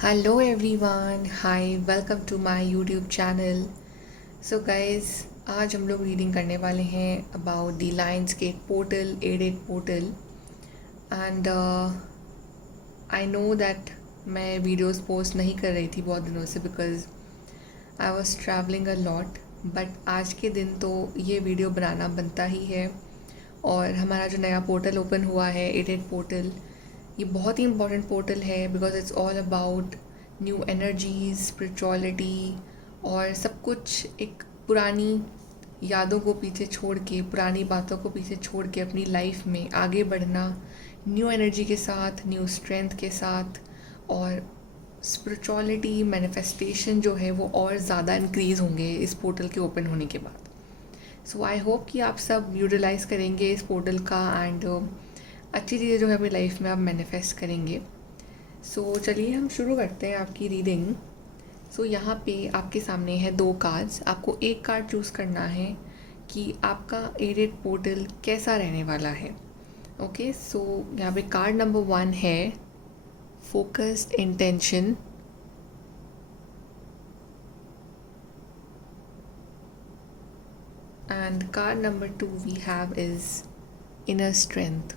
Hello everyone, hi, welcome to my YouTube channel. So guys, आज हम लोग reading करने वाले हैं about the lions gate portal, added portal and I know that मैं videos post नहीं कर रही थी बहुत दिनों से because I was travelling a lot, but आज के दिन तो ये वीडियो बनाना बनता ही है। और हमारा जो नया पोर्टल ओपन हुआ है, एडेड पोर्टल, ये बहुत ही इंपॉर्टेंट पोर्टल है because it's all about new energies, spirituality और सब कुछ एक पुरानी यादों को पीछे छोड़ के, पुरानी बातों को पीछे छोड़ के अपनी लाइफ में आगे बढ़ना न्यू एनर्जी के साथ, न्यू स्ट्रेंथ के साथ। और स्पिरिचुअलिटी मैनिफेस्टेशन जो है वो और ज़्यादा इंक्रीज़ होंगे इस पोर्टल के ओपन होने के बाद। सो आई होप कि आप सब यूटिलाइज़ करेंगे इस पोर्टल का एंड अच्छी चीज़ें जो है अपनी लाइफ में आप मैनिफेस्ट करेंगे। सो चलिए हम शुरू करते हैं आपकी रीडिंग। सो यहाँ पे आपके सामने है दो कार्ड्स, आपको एक कार्ड चूज़ करना है कि आपका एडेड पोर्टल कैसा रहने वाला है। ओके, सो यहाँ पे कार्ड नंबर 1 है focused intention, and card number 2 we have is inner strength.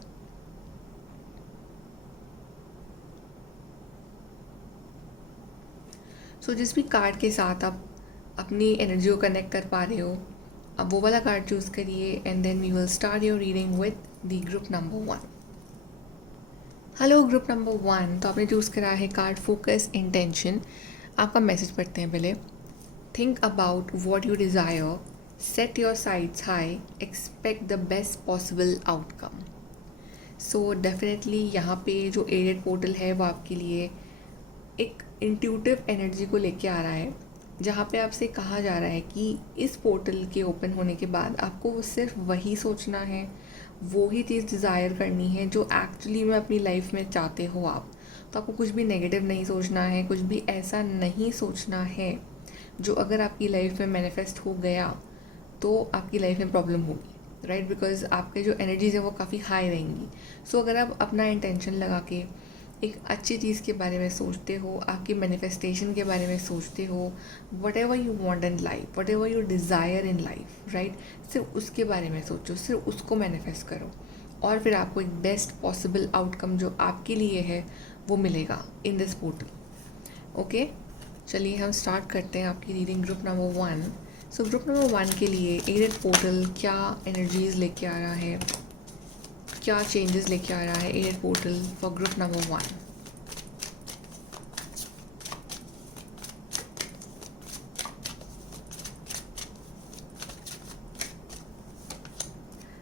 सो जिस भी कार्ड के साथ आप अपनी एनर्जी को कनेक्ट कर पा रहे हो, अब वो वाला कार्ड चूज़ करिए and then we will start your reading with the group number 1। Hello group number 1, तो आपने चूज़ करा है कार्ड फोकस इंटेंशन। आपका मैसेज पढ़ते हैं पहले। Think about what you desire, set your sights high, expect the best possible outcome. So definitely यहाँ पे जो एडेड पोर्टल है वो आपके लिए एक इंट्यूटिव एनर्जी को लेके आ रहा है, जहाँ पे आपसे कहा जा रहा है कि इस पोर्टल के ओपन होने के बाद आपको वो सिर्फ वही सोचना है, वो ही चीज़ डिज़ायर करनी है जो एक्चुअली में अपनी लाइफ में चाहते हो आप। तो आपको कुछ भी नेगेटिव नहीं सोचना है, कुछ भी ऐसा नहीं सोचना है जो अगर आपकी लाइफ में मैनिफेस्ट हो गया तो आपकी लाइफ में प्रॉब्लम होगी, राइट? बिकॉज आपके जो एनर्जीज़ हैं वो काफ़ी हाई रहेंगी। सो अगर आप अपना इंटेंशन लगा के एक अच्छी चीज़ के बारे में सोचते हो, आपकी मैनिफेस्टेशन के बारे में सोचते हो, what ever you want in life, what ever you desire in life, right, सिर्फ उसके बारे में सोचो, सिर्फ उसको मैनिफेस्ट करो और फिर आपको एक बेस्ट पॉसिबल आउटकम जो आपके लिए है वो मिलेगा इन दिस पोर्टल। ओके, चलिए हम स्टार्ट करते हैं आपकी reading group number 1। So group number 1 के लिए एडेड पोर्टल क्या एनर्जीज़ लेके आ रहा है, क्या चेंजेस लेके आ रहा है added portal for group number 1।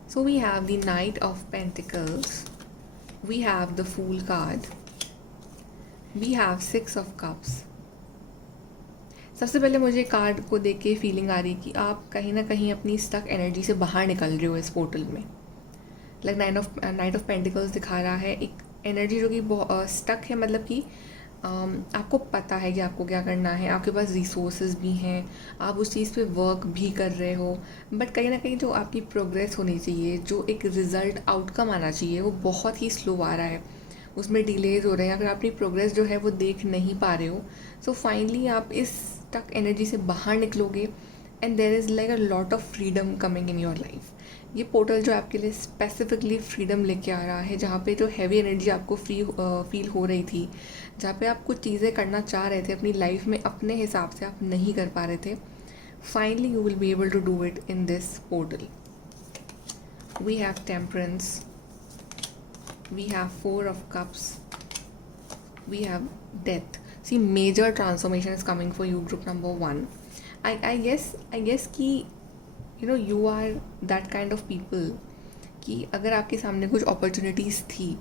So we have the Knight of Pentacles, we have the Fool card, we have Six of Cups। सबसे पहले मुझे कार्ड को देख के फीलिंग आ रही कि आप कहीं ना कहीं अपनी स्टक एनर्जी से बाहर निकल रहे हो इस पोर्टल में। लाइक नाइट ऑफ पेंटिकल्स दिखा रहा है एक एनर्जी जो कि स्टक है, मतलब कि आपको पता है कि आपको क्या करना है, आपके पास रिसोर्सेज भी हैं, आप उस चीज़ पे वर्क भी कर रहे हो, बट कहीं ना कहीं जो आपकी प्रोग्रेस होनी चाहिए, जो एक रिज़ल्ट आउटकम आना चाहिए, वो बहुत ही स्लो आ रहा है, उसमें डिलेज हो रहे हैं, अगर अपनी प्रोग्रेस जो है वो देख नहीं पा रहे हो। सो फाइनली आप इस स्टक एनर्जी से बाहर निकलोगे and there is like a lot of freedom coming in your life. ये पोर्टल जो आपके लिए स्पेसिफिकली फ्रीडम लेके आ रहा है, जहाँ पे जो हैवी एनर्जी आपको फील हो रही थी, जहाँ पे आप कुछ चीज़ें करना चाह रहे थे अपनी लाइफ में, अपने हिसाब से आप नहीं कर पा रहे थे, finally you will be able to do it in this portal. We have temperance, we have Four of Cups, we have Death. See, major transformation is coming for you group number 1. I guess कि you are that kind of people कि अगर आपके सामने कुछ opportunities थी,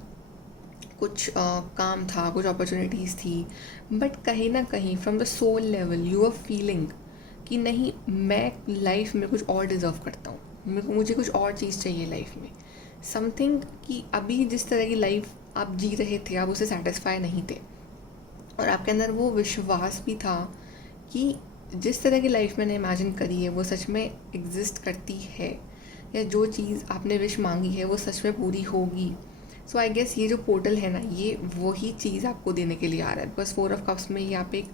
कुछ काम था, कुछ अपॉर्चुनिटीज़ थी, बट कहीं ना कहीं from the soul level you are feeling कि नहीं, मैं लाइफ में कुछ और डिज़र्व करता हूँ, मुझे कुछ और चीज़ चाहिए लाइफ में, समथिंग कि अभी जिस तरह की लाइफ आप जी रहे थे आप उससे सेटिस्फाई नहीं थे, और आपके अंदर वो विश्वास भी था कि जिस तरह की लाइफ मैंने इमेजिन करी है वो सच में एग्जिस्ट करती है, या जो चीज़ आपने विश मांगी है वो सच में पूरी होगी। सो आई गेस ये जो पोर्टल है ना, ये वही चीज़ आपको देने के लिए आ रहा है, बिकॉज 4 of Cups में यहाँ पे एक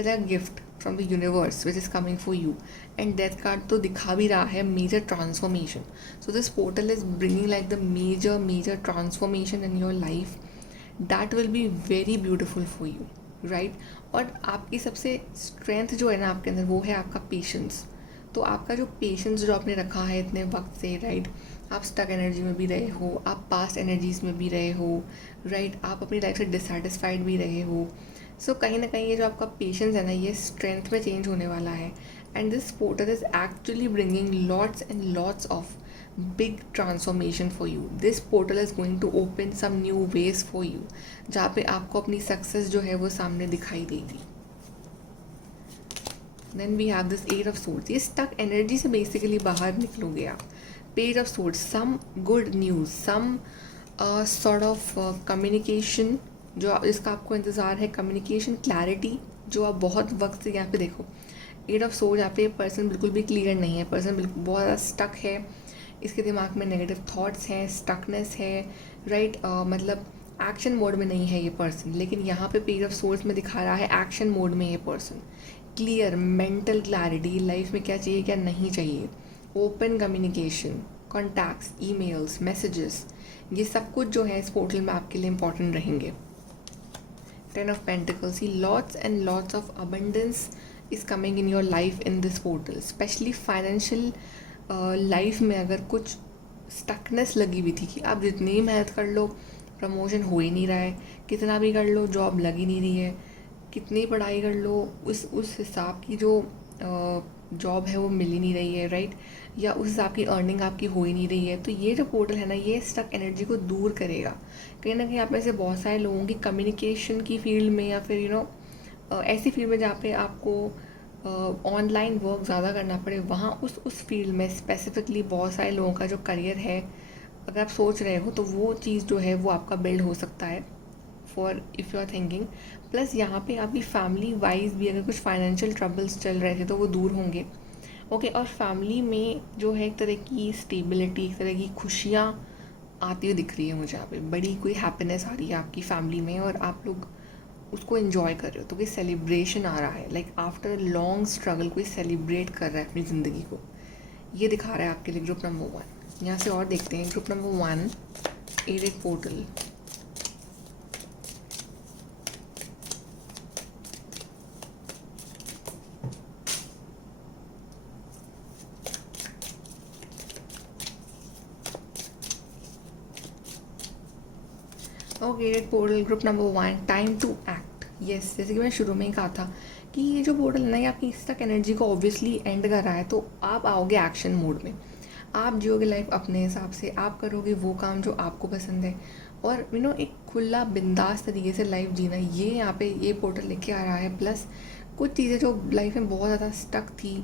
is a gift from the universe which is coming for you, and death card तो दिखा भी रहा है major transformation. So this portal is bringing like the major transformation in your life that will be very beautiful for you, right. और आपकी सबसे strength जो है ना आपके अंदर, वो है आपका पेशेंस. तो आपका जो पेशेंस जो आपने रखा है इतने वक्त से, राइट, आप स्टक एनर्जी में भी रहे हो, आप पास्ट एनर्जीज में भी रहे हो, राइट, आप अपनी लाइफ से डिससेटिस्फाइड भी रहे हो. सो कहीं ना कहीं ये जो आपका पेशेंस है ना, ये स्ट्रेंथ में चेंज होने वाला है. And this portal is actually bringing lots and lots of big transformation for you. This portal is going to open some new ways for you, जहाँ पे आपको अपनी सक्सेस जो है वो सामने दिखाई देगी. Then we have this 8 of Swords. ये स्टक एनर्जी से बेसिकली बाहर निकलोगे आप. Page of Swords, some good news, some sort of communication जो इसका आपको इंतज़ार है, कम्युनिकेशन क्लैरिटी जो आप बहुत वक्त से यहाँ पे देखो. 8 of Swords यहाँ पे पर्सन बिल्कुल भी क्लियर नहीं है, पर्सन बिल्कुल बहुत ज़्यादा स्टक है, इसके दिमाग में नेगेटिव थॉट्स हैं, स्टकनेस है, राइट. मतलब एक्शन मोड में नहीं है ये पर्सन, लेकिन यहाँ पे Page of Swords में दिखा रहा है एक्शन मोड में ये person. Clear mental clarity, life में क्या चाहिए क्या नहीं चाहिए, open communication, contacts, emails, messages, ये सब कुछ जो है इस पोर्टल में आपके लिए इंपॉर्टेंट रहेंगे. 10 of Pentacles, lots and lots of abundance is coming in your life in this portal. Specially financial life में अगर कुछ स्टकनेस लगी हुई थी कि आप जितनी मेहनत कर लो प्रमोशन हो ही नहीं रहा है, कितना भी कर लो जॉब लग ही नहीं रही है, कितनी पढ़ाई कर लो उस हिसाब की जो जॉब है वो मिल ही नहीं रही है, राइट, या उस हिसाब की अर्निंग आपकी हो ही नहीं रही है. तो ये जो पोर्टल है ना, ये स्टक एनर्जी को दूर करेगा. कहीं ना कहीं आप में से बहुत सारे लोगों की कम्युनिकेशन की फील्ड में या फिर ऐसी फील्ड में जहाँ पे आपको ऑनलाइन वर्क ज़्यादा करना पड़े, वहाँ उस फील्ड में स्पेसिफिकली बहुत सारे लोगों का जो करियर है, अगर आप सोच रहे हो तो वो चीज़ जो है वो आपका बिल्ड हो सकता है for if you are thinking. Plus यहाँ पे आपकी फैमिली वाइज भी अगर कुछ फाइनेंशियल ट्रबल्स चल रहे थे तो वो दूर होंगे. ओके, और फैमिली में जो है एक तरह की स्टेबिलिटी, एक तरह की खुशियाँ आती हुई दिख रही है मुझे. यहाँ पे बड़ी कोई हैप्पीनेस आ रही है आपकी फैमिली में और आप लोग उसको एंजॉय कर रहे हो. तो कोई सेलिब्रेशन आ रहा है, लाइक आफ्टर लॉन्ग स्ट्रगल कोई सेलिब्रेट कर रहा है अपनी ज़िंदगी को. ये दिखा रहा है आपके लिए ग्रुप नंबर 1. यहाँ से और देखते हैं group number 1, Eric portal. Okay, portal group number 1, time to act. Yes, जैसे कि मैंने शुरू में ही कहा था कि ये जो पोर्टल है ना, ये आपकी स्टक एनर्जी को ऑब्वियसली एंड कर रहा है. तो आप आओगे एक्शन मोड में, आप जियोगे लाइफ अपने हिसाब से, आप करोगे वो काम जो आपको पसंद है, और एक खुला बिंदास तरीके से लाइफ जीना, ये यहाँ पे ये पोर्टल लेके आ रहा है. प्लस कुछ चीज़ें जो लाइफ में बहुत ज़्यादा स्टक थी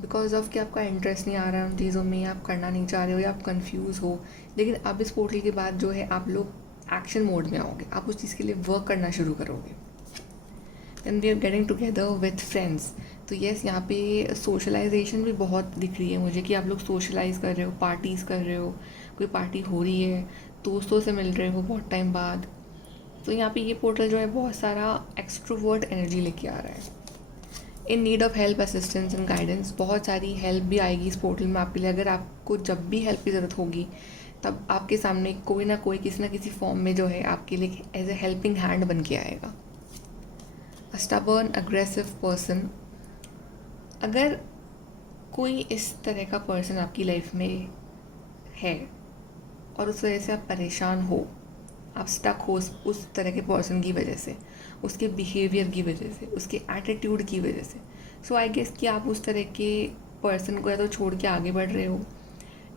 बिकॉज ऑफ कि आपका इंटरेस्ट नहीं आ रहा है उन चीज़ों में, आप करना नहीं चाह रहे हो या आप कंफ्यूज हो, लेकिन अब इस पोर्टल के बाद जो है आप लोग एक्शन मोड में आओगे, आप उस चीज़ के लिए वर्क करना शुरू करोगे. And we are getting together with friends. तो येस, यहाँ पे सोशलाइजेशन भी बहुत दिख रही है मुझे कि आप लोग सोशलाइज कर रहे हो, पार्टीज़ कर रहे हो, कोई पार्टी हो रही है, दोस्तों से मिल रहे हो बहुत टाइम बाद. तो यहाँ पे ये पोर्टल जो है बहुत सारा एक्सट्रोवर्ट एनर्जी लेके आ रहा है. In need of help, assistance and guidance, बहुत सारी हेल्प भी आएगी इस पोर्टल में आपके लिए. अगर आपको जब भी हेल्प की ज़रूरत होगी तब आपके सामने कोई ना कोई किसी ना किसी फॉर्म में जो है आपके लिए एज ए हेल्पिंग हैंड बन के आएगा. अ स्टबर्न अग्रेसिव पर्सन, अगर कोई इस तरह का पर्सन आपकी लाइफ में है और उस वजह से आप परेशान हो, आप स्टक हो उस तरह के पर्सन की वजह से, उसके बिहेवियर की वजह से, उसके एटीट्यूड की वजह से, सो आई गेस कि आप उस तरह के पर्सन को या तो छोड़ के आगे बढ़ रहे हो,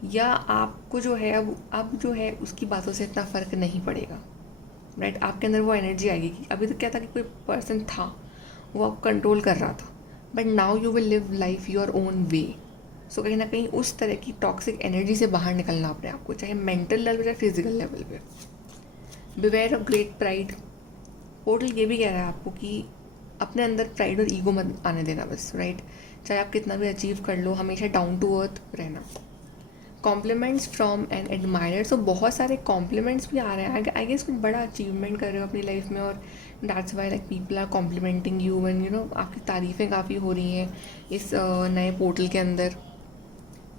या आपको जो है अब जो है उसकी बातों से इतना फ़र्क नहीं पड़ेगा, राइट. आपके अंदर वो एनर्जी आएगी कि अभी तो क्या था कि कोई पर्सन था वो आप कंट्रोल कर रहा था, but now you will live life your own way. So कहीं ना कहीं उस तरह की टॉक्सिक एनर्जी से बाहर निकलना अपने आपको, चाहे मेंटल लेवल या फिजिकल लेवल पे. Beware of great pride, portal ये भी कह रहा है आपको कि अपने अंदर प्राइड और ईगो मत आने देना बस, राइट. चाहे आप कितना भी अचीव कर लो, हमेशा डाउन टू अर्थ रहना. कॉम्प्लीमेंट्स फ्रॉम एन एडमायरर, तो बहुत सारे कॉम्प्लीमेंट्स भी आ रहे हैं। आई गेस कुछ बड़ा अचीवमेंट कर रहे हो अपनी लाइफ में और that's why like people are complimenting you and you know आपकी तारीफ़ें काफ़ी हो रही हैं इस नए पोर्टल के अंदर।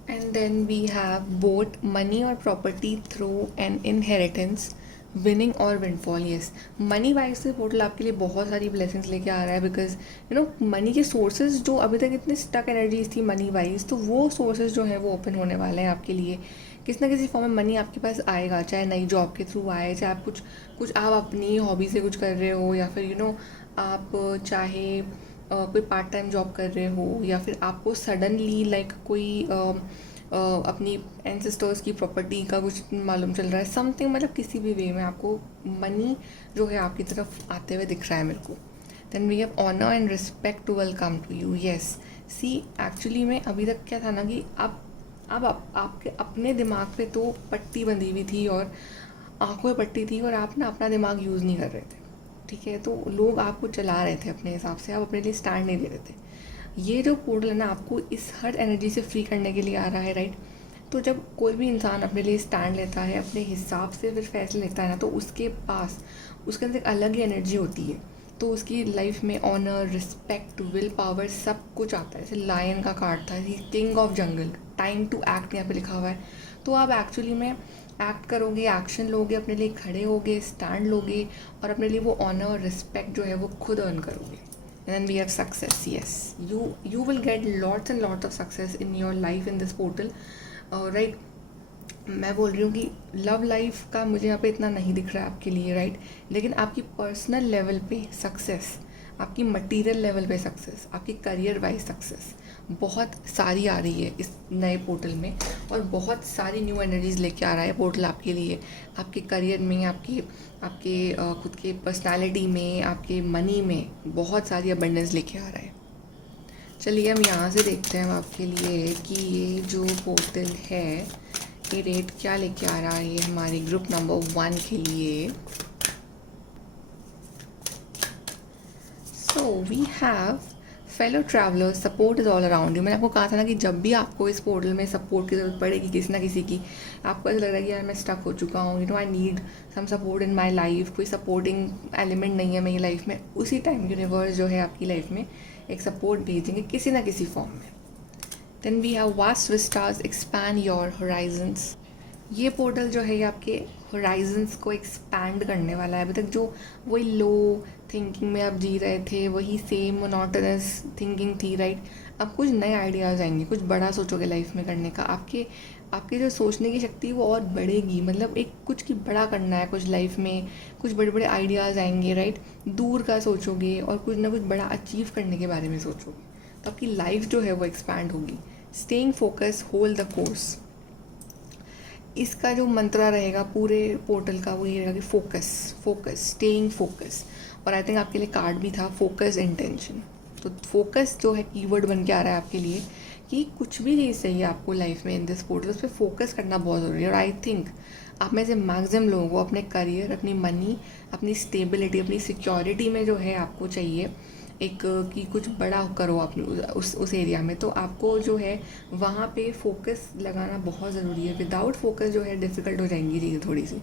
And then we have both money और property through an inheritance, winning और विंडफॉल। येस, मनी वाइज से पोर्टल आपके लिए बहुत सारी ब्लेसिंग्स लेके आ रहा है, बिकॉज यू नो मनी के सोर्सेज जो अभी तक इतने स्टक एनर्जीज थी मनी वाइज, तो वो सोर्सेज जो हैं वो ओपन होने वाले हैं आपके लिए। किसी ना किसी फॉर्म में मनी आपके पास आएगा, चाहे नई जॉब के थ्रू आए, चाहे आप कुछ आप अपनी हॉबी से कुछ कर रहे हो, या फिर यू नो आप चाहे कोई पार्ट टाइम जॉब कर रहे हो, या फिर आपको सडनली लाइक कोई अपनी एंसेस्टर्स की प्रॉपर्टी का कुछ मालूम चल रहा है, समथिंग, मतलब किसी भी वे में आपको मनी जो है आपकी तरफ आते हुए दिख रहा है मेरे को। Then we have honour and respect to welcome to you. Yes, see actually में अभी तक क्या था ना कि अब आपके अपने दिमाग पे तो पट्टी बंधी हुई थी और आँखों में पट्टी थी, और आप ना अपना दिमाग यूज़ नहीं कर रहे थे, ठीक है। तो लोग आपको चला रहे थे अपने हिसाब से, आप अपने लिए स्टैंड नहीं ले रहे थे। ये जो पोर्टल है ना आपको इस हर एनर्जी से फ्री करने के लिए आ रहा है, राइट। तो जब कोई भी इंसान अपने लिए स्टैंड लेता है, अपने हिसाब से फिर फैसले लेता है ना, तो उसके पास उसके अंदर एक अलग ही एनर्जी होती है। तो उसकी लाइफ में ऑनर, रिस्पेक्ट, विल पावर सब कुछ आता है। जैसे लायन का कार्ड था, he king of jungle, time to act यहाँ पे लिखा हुआ है। तो आप एक्चुअली में एक्ट करोगे, एक्शन लोगे, अपने लिए खड़े होगे, स्टैंड लोगे, और अपने लिए वो ऑनर और रिस्पेक्ट जो है वो खुद अर्न करोगे। And then we have success. Yes, you will get lots and lots of success in your life in this portal, right. मैं बोल रही हूँ कि लव लाइफ का मुझे यहाँ पे इतना नहीं दिख रहा है आपके लिए, राइट। लेकिन आपकी पर्सनल लेवल पे सक्सेस, आपकी मटेरियल लेवल पे सक्सेस, आपकी करियर वाइज सक्सेस बहुत सारी आ रही है इस नए पोर्टल में, और बहुत सारी न्यू एनर्जीज लेके आ रहा है पोर्टल आपके लिए, आपके करियर में, आपके आपके खुद के पर्सनालिटी में, आपके मनी में बहुत सारी अबंडेंस लेके आ रहा है। चलिए हम यहाँ से देखते हैं आपके लिए कि ये जो पोर्टल है ये रेट क्या लेके आ रहा है हमारे ग्रुप नंबर 1 के लिए। So we have fellow travellers, support is all around you. मैंने आपको कहा था ना कि जब भी आपको इस पोर्टल में सपोर्ट की ज़रूरत पड़ेगी किसी ना किसी की, आपको ऐसा लग रहा है कि यार मैं स्टक हो चुका हूँ, you know I need some support in my life, कोई सपोर्टिंग एलिमेंट नहीं है मेरी लाइफ में, उसी टाइम यूनिवर्स जो है आपकी लाइफ में एक सपोर्ट भेजेंगे किसी ना किसी फॉर्म में। Then we have vast vistas, expand your horizons. ये पोर्टल जो है ये आपके होराइजन्स को एक्सपैंड करने वाला है। अभी तक जो वही लो थिंकिंग में आप जी रहे थे, वही सेम मोनोटोनस थिंकिंग थी, राइट। अब कुछ नए आइडियाज़ आएंगे, कुछ बड़ा सोचोगे लाइफ में करने का, आपके जो सोचने की शक्ति वो और बढ़ेगी, मतलब एक कुछ की बड़ा करना है कुछ लाइफ में, कुछ बड़े बड़े आइडियाज़ आएंगे, राइट। दूर का सोचोगे और कुछ ना कुछ बड़ा अचीव करने के बारे में सोचोगे, तो आपकी लाइफ जो है वो एक्सपैंड होगी। Staying focus, hold the course, इसका जो मंत्रा रहेगा पूरे पोर्टल का वो ये रहेगा कि फोकस फोकस, स्टेइंग फोकस। और आई थिंक आपके लिए कार्ड भी था फोकस इंटेंशन। तो फोकस जो है कीवर्ड बन के आ रहा है आपके लिए कि कुछ भी चीज़ चाहिए आपको लाइफ में इन दिस पोर्टल, उस पर फोकस करना बहुत ज़रूरी है। और आई थिंक आप में से मैक्सिमम लोगों को अपने करियर, अपनी मनी, अपनी स्टेबिलिटी, अपनी सिक्योरिटी में जो है आपको चाहिए एक कि कुछ बड़ा करो अपनी उस एरिया में, तो आपको जो है वहाँ पे फोकस लगाना बहुत ज़रूरी है। विदाउट फोकस जो है डिफ़िकल्ट हो जाएंगी चीज़ें थोड़ी सी।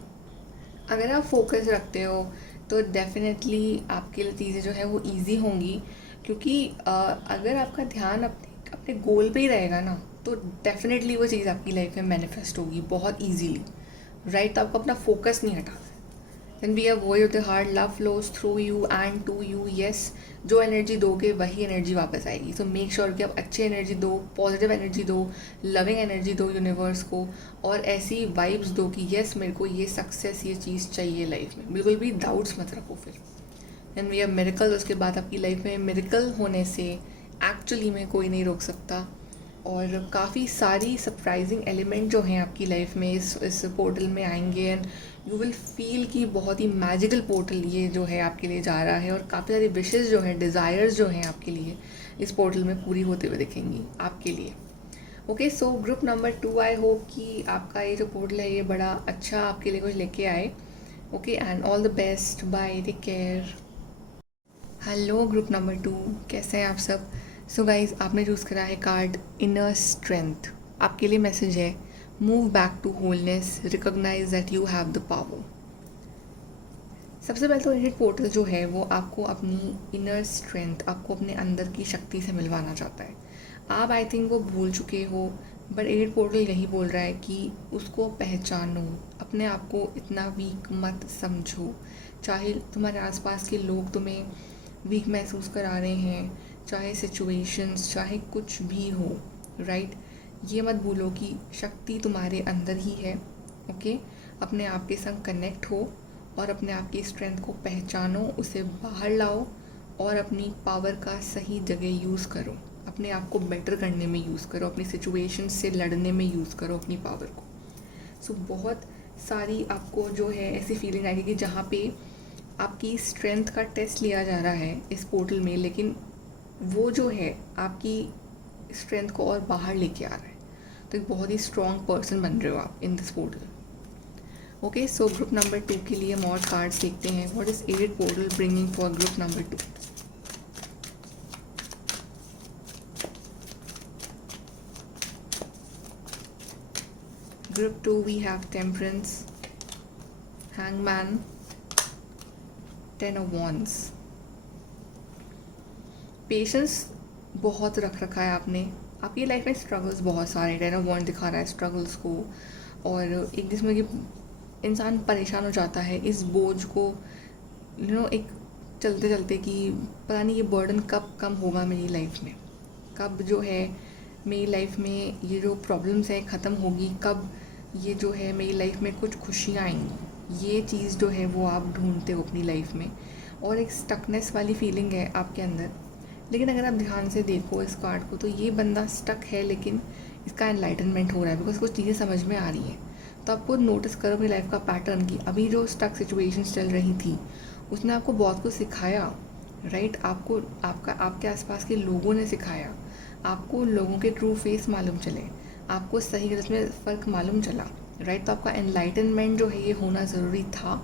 अगर आप फोकस रखते हो तो डेफिनेटली आपके लिए चीज़ें जो है वो इजी होंगी, क्योंकि अगर आपका ध्यान अपने गोल पे ही रहेगा ना, तो डेफिनेटली वो चीज़ आपकी लाइफ में मैनिफेस्ट होगी बहुत ईजीली, राइट। तो आपको अपना फोकस नहीं हटाना। Then be a voice of the heart, love flows through you and to you. Yes, जो एनर्जी दोगे वही एनर्जी वापस आएगी। सो मेक श्योर कि आप अच्छी एनर्जी दो, पॉजिटिव एनर्जी दो, लविंग एनर्जी दो यूनिवर्स को, और ऐसी वाइब्स दो कि येस मेरे को ये सक्सेस, ये चीज़ चाहिए लाइफ में। बिल्कुल भी डाउट्स मत रखो फिर। देन वी हैव मिरेकल, उसके बाद आपकी लाइफ में मिरेकल होने से एक्चुअली में कोई नहीं रोक सकता। और काफ़ी सारी सरप्राइजिंग एलिमेंट जो हैं आपकी लाइफ में इस पोर्टल में आएंगे, एंड यू विल फील कि बहुत ही मैजिकल पोर्टल ये जो है आपके लिए जा रहा है। और काफ़ी सारी विशेज़ जो हैं, डिज़ायर्स जो हैं आपके लिए इस पोर्टल में पूरी होते हुए दिखेंगी आपके लिए। Okay, so group number 2, I hope कि आपका ये जो पोर्टल है ये बड़ा अच्छा आपके लिए कुछ लेके आए। Okay, and all the best, bye, take care. Hello group number 2, कैसे हैं आप सब। सो गाइज़, आपने चूज़ करा है कार्ड इनर स्ट्रेंथ। आपके लिए मैसेज है, move back to wholeness, recognise that you have the power. सबसे पहले तो एडिट पोर्टल जो है वो आपको अपनी इनर स्ट्रेंथ, आपको अपने अंदर की शक्ति से मिलवाना चाहता है। आप आई थिंक वो भूल चुके हो, बट एडिट पोर्टल यही बोल रहा है कि उसको पहचानो, अपने आप को इतना वीक मत समझो। चाहे तुम्हारे आसपास के लोग तुम्हें वीक महसूस करा रहे हैं, चाहे सिचुएशंस, चाहे कुछ भी हो, राइट। ये मत भूलो कि शक्ति तुम्हारे अंदर ही है, ओके। अपने आप के संग कनेक्ट हो और अपने आप की स्ट्रेंथ को पहचानो, उसे बाहर लाओ और अपनी पावर का सही जगह यूज़ करो। अपने आप को बेटर करने में यूज़ करो, अपनी सिचुएशन से लड़ने में यूज़ करो अपनी पावर को। सो बहुत सारी आपको जो है ऐसी फीलिंग आएगी कि जहाँ पे आपकी स्ट्रेंथ का टेस्ट लिया जा रहा है इस पोर्टल में, लेकिन वो जो है आपकी स्ट्रेंथ को और बाहर लेके आ रहा है। तो एक बहुत ही स्ट्रॉन्ग पर्सन बन रहे हो आप इन this portal, okay. So group number 2 के लिए मोर कार्ड्स देखते हैं। What is edit portal bringing for group number 2? Group 2 we have Temperance, Hangman, Ten of Wands। Patience बहुत रख रखा है आपने, आपकी लाइफ में स्ट्रगल्स बहुत सारे, टेन ऑफ वॉन्ड दिखा रहा है स्ट्रगल्स को, और एक जिसमें कि इंसान परेशान हो जाता है इस बोझ को एक चलते चलते कि पता नहीं ये बर्डन कब कम होगा मेरी लाइफ में, कब जो है मेरी लाइफ में ये जो प्रॉब्लम्स है ख़त्म होगी, कब ये जो है मेरी लाइफ में कुछ खुशियाँ आएंगी। ये चीज़ जो है वो आप ढूंढते हो अपनी लाइफ में, और एक स्टकनेस वाली फीलिंग है आपके अंदर। लेकिन अगर आप ध्यान से देखो इस कार्ड को, तो ये बंदा स्टक है लेकिन इसका एनलाइटनमेंट हो रहा है, बिकॉज कुछ चीज़ें समझ में आ रही हैं। तो आप खुद नोटिस करो अपनी लाइफ का पैटर्न कि अभी जो स्टक सिचुएशंस चल रही थी उसने आपको बहुत कुछ सिखाया, राइट। आपको आपके आसपास के लोगों ने सिखाया, आपको लोगों के ट्रू फेस मालूम चले, आपको सही गलत में फ़र्क मालूम चला, राइट। तो आपका एनलाइटनमेंट जो है ये होना ज़रूरी था,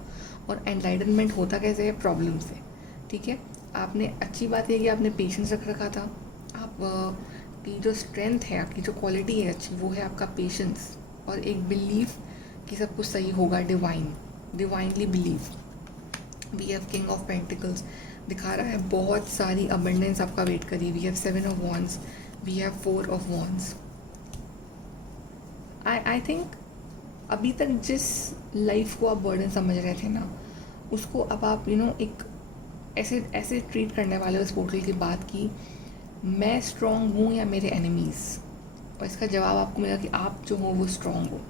और एनलाइटनमेंट होता कैसे है? प्रॉब्लम से, ठीक है। आपने अच्छी बात है कि आपने पेशेंस रख रखा था। आप की जो स्ट्रेंथ है, आपकी जो क्वालिटी है अच्छी, वो है आपका पेशेंस और एक बिलीफ कि सब कुछ सही होगा, divinely believe. We have king of pentacles दिखा रहा है, बहुत सारी अबंडेंस आपका वेट करी। We have 7 of wands, we have 4 of wands. I think अभी तक जिस लाइफ को आप बर्डन समझ रहे थे ना, उसको अब आप एक ऐसे ट्रीट करने वाले उस पोर्टल की बात की, मैं स्ट्रॉन्ग हूँ या मेरे एनिमीज़, और इसका जवाब आपको मिलेगा कि आप जो हो वो स्ट्रॉन्ग हो।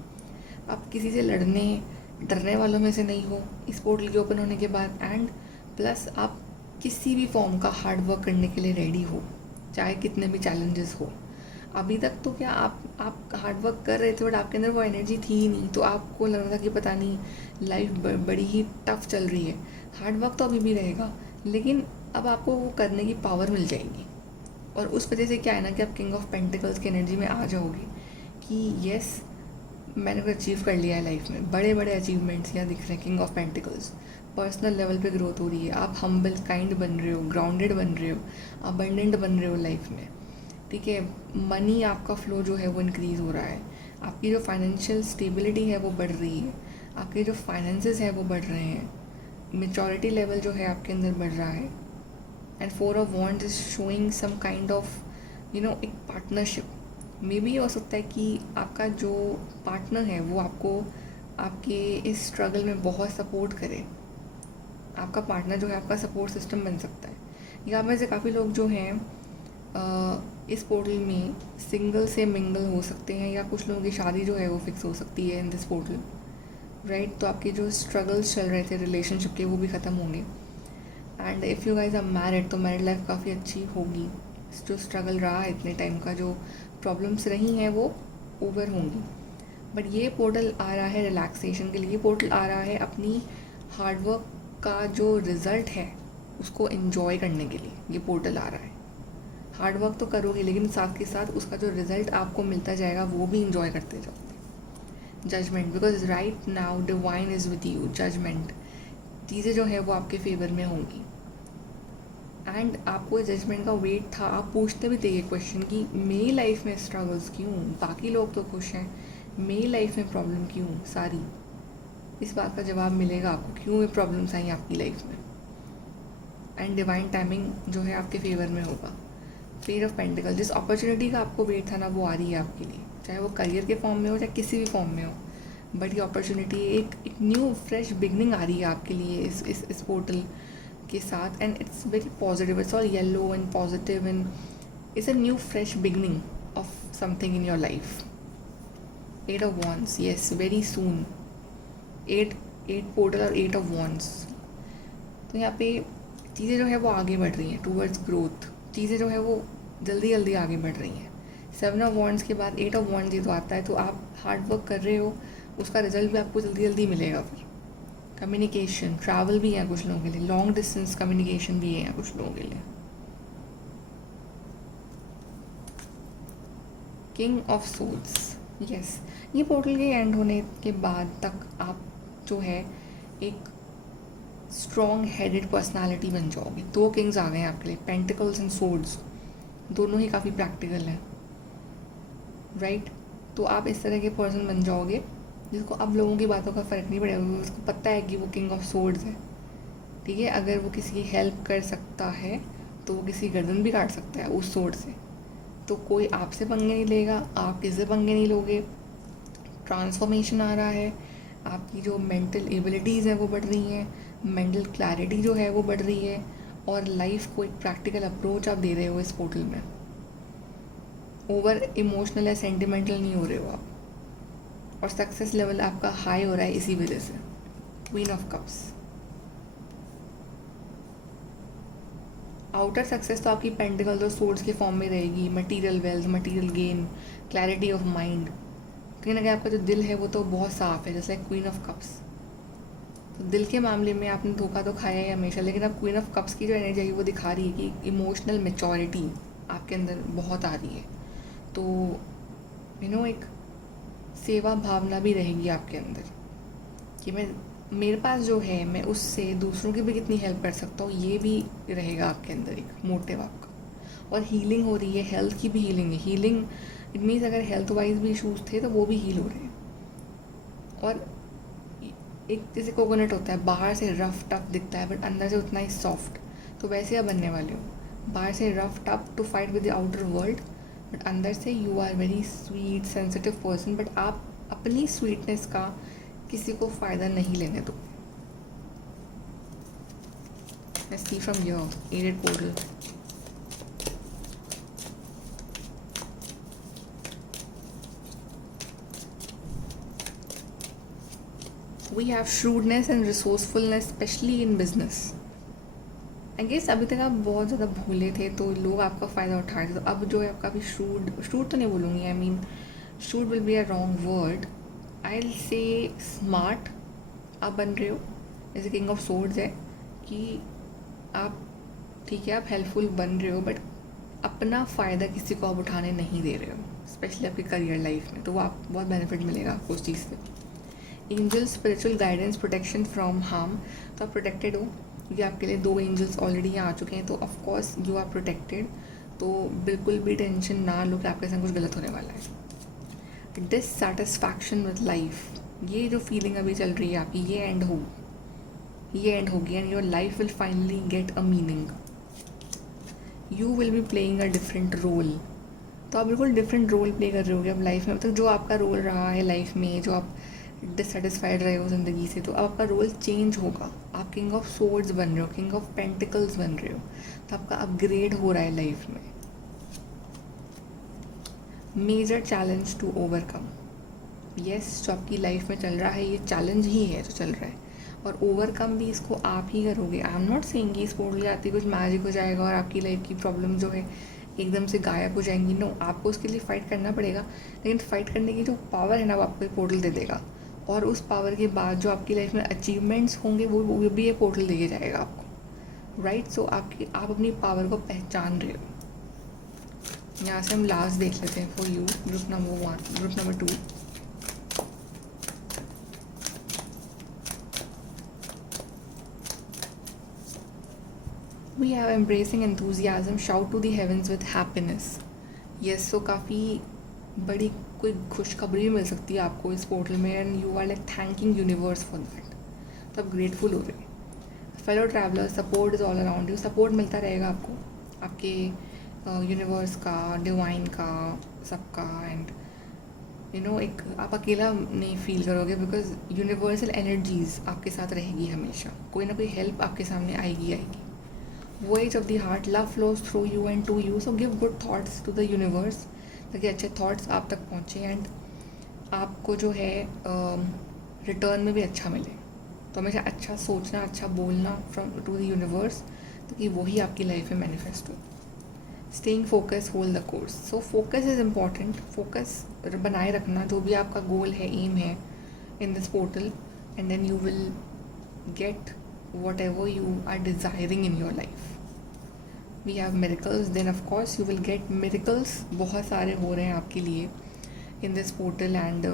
आप किसी से लड़ने डरने वालों में से नहीं हो इस पोर्टल के ओपन होने के बाद, एंड प्लस आप किसी भी फॉर्म का हार्ड वर्क करने के लिए रेडी हो, चाहे कितने भी चैलेंजेस हो। अभी तक तो क्या आप हार्ड वर्क कर रहे थे, बट आपके अंदर वो एनर्जी थी ही नहीं, तो आपको लग रहा था कि पता नहीं लाइफ बड़ी ही टफ चल रही है। हार्ड वर्क तो अभी भी रहेगा, लेकिन अब आपको वो करने की पावर मिल जाएगी, और उस वजह से क्या है ना कि आप किंग ऑफ पेंटिकल्स की एनर्जी में आ जाओगे कि यस, मैंने कुछ अचीव कर लिया है लाइफ में। बड़े बड़े अचीवमेंट्स यहाँ दिख रहे हैं। King of pentacles, personal level पे ग्रोथ हो रही है, आप हम्बल काइंड बन रहे हो, ग्राउंडेड बन रहे हो, अबंडेंट बन रहे हो लाइफ में, ठीक है। मनी आपका फ्लो जो है वो इंक्रीज़ हो रहा है, आपकी जो फाइनेंशियल स्टेबिलिटी है वो बढ़ रही है, आपके जो फाइनेंसेस है वो बढ़ रहे हैं, मेचोरिटी लेवल जो है आपके अंदर बढ़ रहा है। And 4 of wands is showing some kind of एक पार्टनरशिप। मे बी हो सकता है कि आपका जो पार्टनर है वो आपको आपके इस स्ट्रगल में बहुत सपोर्ट करे। आपका पार्टनर जो है आपका सपोर्ट सिस्टम बन सकता है। या में से काफ़ी लोग जो हैं इस पोर्टल में सिंगल से मिंगल हो सकते हैं, या कुछ लोगों की शादी जो है वो फिक्स हो सकती है इन दिस पोर्टल, राइट। तो आपके जो स्ट्रगल्स चल रहे थे रिलेशनशिप के वो भी ख़त्म होंगे। And if you guys are married, तो मैरिड लाइफ काफ़ी अच्छी होगी। जो स्ट्रगल रहा है इतने टाइम का, जो प्रॉब्लम्स रही हैं वो ओवर होंगी। बट ये पोर्टल आ रहा है रिलैक्सेशन के लिए, ये पोर्टल आ रहा है अपनी हार्डवर्क का जो रिज़ल्ट है उसको एंजॉय करने के लिए ये पोर्टल आ रहा है। हार्डवर्क तो करोगे, लेकिन साथ के साथ उसका जो रिज़ल्ट आपको मिलता जाएगा वो भी इंजॉय करते जाओगे। Judgement, because right now divine is with you. Judgement, चीज़ें जो है वो आपके फेवर में होंगी, एंड आपको जजमेंट का वेट था। आप पूछते भी थे ये क्वेश्चन कि मेरी लाइफ में स्ट्रगल्स क्यों, बाकी लोग तो खुश हैं, मेरी लाइफ में प्रॉब्लम क्यों सारी, इस बात का जवाब मिलेगा आपको, क्यों ये प्रॉब्लम्स आई आपकी लाइफ में। एंड डिवाइन टाइमिंग जो है आपके फेवर में होगा। पेज ऑफ पेंटिकल, जिस अपॉर्चुनिटी का आपको वेट था ना, वो आ रही है आपके लिए, चाहे वो करियर के फॉर्म में हो चाहे किसी भी फॉर्म में हो। बट ये अपॉर्चुनिटी एक न्यू फ्रेश बिगनिंग आ रही है आपके लिए इस पोर्टल के साथ। And it's very positive, it's all yellow and positive and it's a new fresh beginning of something in your life. 8 of wands, yes, very soon. 8 portal और 8 of wands. तो यहाँ पे चीज़ें जो है वो आगे बढ़ रही हैं टूवर्ड्स ग्रोथ, चीज़ें जो है वो जल्दी जल्दी आगे बढ़ रही हैं। 7 ऑफ वॉन्ड्स के बाद 8 ऑफ वॉन्ड्स ये तो आता है, तो आप हार्ड वर्क कर रहे हो, उसका रिजल्ट भी आपको जल्दी जल्दी मिलेगा। फिर कम्युनिकेशन, ट्रैवल भी है कुछ लोगों के लिए, लॉन्ग डिस्टेंस कम्युनिकेशन भी है कुछ लोगों के लिए। किंग ऑफ सोल्स, यस, ये पोर्टल के एंड होने के बाद तक आप जो है एक स्ट्रॉन्ग हेडेड पर्सनालिटी बन जाओगे। 2 किंग्स आ गए हैं आपके लिए, पेंटिकल्स एंड सोर्ड्स, दोनों ही काफ़ी प्रैक्टिकल हैं, राइट। तो आप इस तरह के पर्सन बन जाओगे जिसको अब लोगों की बातों का फ़र्क नहीं पड़ेगा, उसको पता है कि वो किंग ऑफ सोर्ड्स है, ठीक है। अगर वो किसी की हेल्प कर सकता है तो वो किसी गर्दन भी काट सकता है उस सोर्ड से। तो कोई आपसे पंगे नहीं लेगा, आप किससे पंगे नहीं लोगे। ट्रांसफॉर्मेशन आ रहा है, आपकी जो मेंटल एबिलिटीज़ है वो बढ़ रही हैं, मेंटल क्लैरिटी जो है वो बढ़ रही है, और लाइफ को एक प्रैक्टिकल अप्रोच आप दे रहे हो इस पोर्टल में। ओवर इमोशनल या सेंटिमेंटल नहीं हो रहे हो आप, और सक्सेस लेवल आपका हाई हो रहा है इसी वजह से। Queen of cups, outer success तो आपकी पेंटिकल्स और सोर्ड्स के फॉर्म में रहेगी, material wealth, material gain, clarity of mind. कहीं ना कहीं आपका जो दिल है वो तो बहुत साफ है, जैसे क्वीन ऑफ कप्स। तो दिल के मामले में आपने धोखा तो खाया है हमेशा, लेकिन अब क्वीन ऑफ कप्स की जो एनर्जी है वो दिखा रही है कि इमोशनल मेच्योरिटी आपके अंदर बहुत आ रही है। तो एक सेवा भावना भी रहेगी आपके अंदर कि मेरे पास जो है मैं उससे दूसरों की भी कितनी हेल्प कर सकता हूँ, ये भी रहेगा आपके अंदर एक मोटिव आपका। और हीलिंग हो रही है, हेल्थ की भी हीलिंग है। हीलिंग इट मीन्स अगर हेल्थ वाइज भी इशूज़ थे तो वो भी हील हो रहे हैं। और एक जैसे कोकोनट होता है, बाहर से रफ टफ दिखता है बट अंदर से उतना ही सॉफ्ट, तो वैसे आप बनने वाले हो। बाहर से rough tough to fight with the outer world, but अंदर से you are very sweet sensitive person. But आप अपनी स्वीटनेस का किसी को फ़ायदा नहीं लेने दो। Let's see from your aided portal. We have shrewdness and resourcefulness, especially in business. I guess अभी तक आप बहुत ज़्यादा भूले थे तो लोग आपका फ़ायदा उठा रहे थे, तो अब जो है आपका भी श्रूड तो नहीं बोलूँगी, I mean shrewd will be a wrong word, I will say smart आप बन रहे हो। जैसे किंग ऑफ सोर्ड्स है कि आप ठीक है, आप हेल्पफुल बन रहे हो बट अपना फ़ायदा किसी को आप उठाने नहीं दे रहे हो, स्पेशली आपकी करियर लाइफ में, तो वो आप बहुत बेनिफिट मिलेगा आपको उस चीज़ से। Angel spiritual guidance, protection from harm, तो आप प्रोटेक्टेड हो क्योंकि आपके लिए 2 एंजल्स ऑलरेडी यहाँ आ चुके हैं, तो ऑफकोर्स यू आर प्रोटेक्टेड। तो बिल्कुल भी टेंशन ना लो कि आपके साथ कुछ गलत होने वाला है। डिससैटिस्फैक्शन विद लाइफ, ये जो फीलिंग अभी चल रही है आपकी, ये एंड होगी and your life will finally get a meaning. You will be playing a different role, तो आप बिल्कुल डिफरेंट रोल प्ले कर रहे होगे अब लाइफ में। मतलब जो आपका रोल रहा है लाइफ में, जो आप डिससेटिस्फाइड रहे हो ज़िंदगी से, तो अब आपका रोल चेंज होगा। आप किंग ऑफ सोर्ड्स बन रहे हो, किंग ऑफ पेंटिकल्स बन रहे हो, तो आपका अपग्रेड हो रहा है लाइफ में। Major challenge to overcome, yes, जो आपकी लाइफ में चल रहा है ये चैलेंज ही है जो चल रहा है, और ओवरकम भी इसको आप ही करोगे। आई एम नॉट सेइंग कि इस पोर्टल के आते कुछ मैजिक हो जाएगा और आपकी लाइफ की प्रॉब्लम जो है एकदम से गायब हो जाएंगी। नो, आपको उसके लिए फ़ाइट करना पड़ेगा, लेकिन फ़ाइट करने की जो पावर है ना वो आपको ये पोर्टल दे देगा। और उस पावर के बाद जो आपकी लाइफ में अचीवमेंट्स होंगे वो भी ये पोर्टल दे जाएगा आपको, राइट। सो आप अपनी पावर को पहचान रहे हो। यहाँ से हम लास्ट देख लेते हैं for you, group number 1, group number 2। We have embracing enthusiasm, shout to the heavens with happiness. Yes, so काफ़ी बड़ी कोई खुशखबरी मिल सकती है आपको इस पोर्टल में, and you are like thanking universe for that. तो आप ग्रेटफुल हो रहे हैं। Fellow traveller, support is all around you, support मिलता रहेगा आपको, आपके यूनिवर्स का, डिवाइन का, सबका। एंड एक आप अकेला नहीं फील करोगे, बिकॉज यूनिवर्सल एनर्जीज आपके साथ रहेगी हमेशा, कोई ना कोई हेल्प आपके सामने आएगी। Voice of the heart, love flows through you and to you, so give good thoughts to the universe, ताकि अच्छे थाट्स आप तक पहुँचे एंड आपको जो है रिटर्न में भी अच्छा मिले। तो हमेशा अच्छा सोचना, अच्छा बोलना फ्रॉम टू द यूनिवर्स, ताकि वही आपकी लाइफ में मैनिफेस्ट हो। Staying focus, hold the course, so focus is important. Focus बनाए रखना, जो भी आपका गोल है, एम है in this portal, and then you will get what you are desiring in your life. We have miracles, then of course you will get miracles, बहुत सारे हो रहे हैं आपके लिए इन दिस पोर्टल। एंड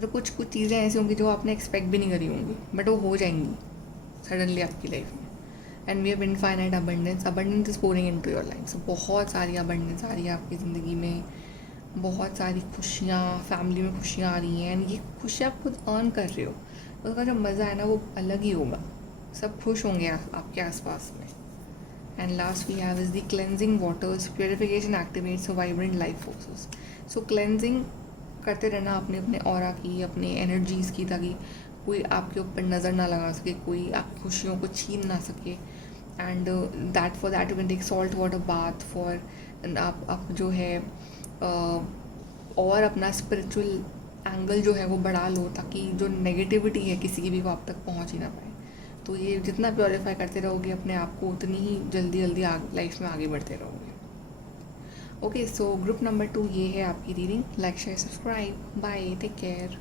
तो कुछ चीज़ें ऐसी होंगी जो आपने एक्सपेक्ट भी नहीं करी होंगी, बट वो हो जाएंगी सडनली आपकी लाइफ में। And we have infinite abundance, abundance is pouring into your life. So बहुत सारी अबंडेंस आ रही है आपकी ज़िंदगी में, बहुत सारी खुशियाँ, फैमिली में खुशियाँ आ रही हैं, एंड ये खुशियाँ आप खुद अर्न कर रहे हो। उसका जो मज़ा है ना, वो अलग ही होगा, सब खुश होंगे आपके आसपास में। And last we have is the cleansing waters, purification activates vibrant life forces. So cleansing करते रहना अपने अपने ऑरा की, अपने एनर्जीज़ की, ताकि कोई आपके ऊपर नज़र ना लगा सके, कोई आपकी खुशियों को छीन ना सके। And that for that you can take salt water bath for, आप जो है और अपना स्पिरिचुअल एंगल जो है वो बढ़ा लो, ताकि जो नेगेटिविटी है किसी की भी वो आप तक पहुंच ही ना पाए। तो ये जितना प्योरीफाई करते रहोगे अपने आप को, उतनी ही जल्दी जल्दी लाइफ में आगे बढ़ते रहोगे। ओके, सो ग्रुप नंबर 2 ये है आपकी reading. Like share subscribe, bye, take care.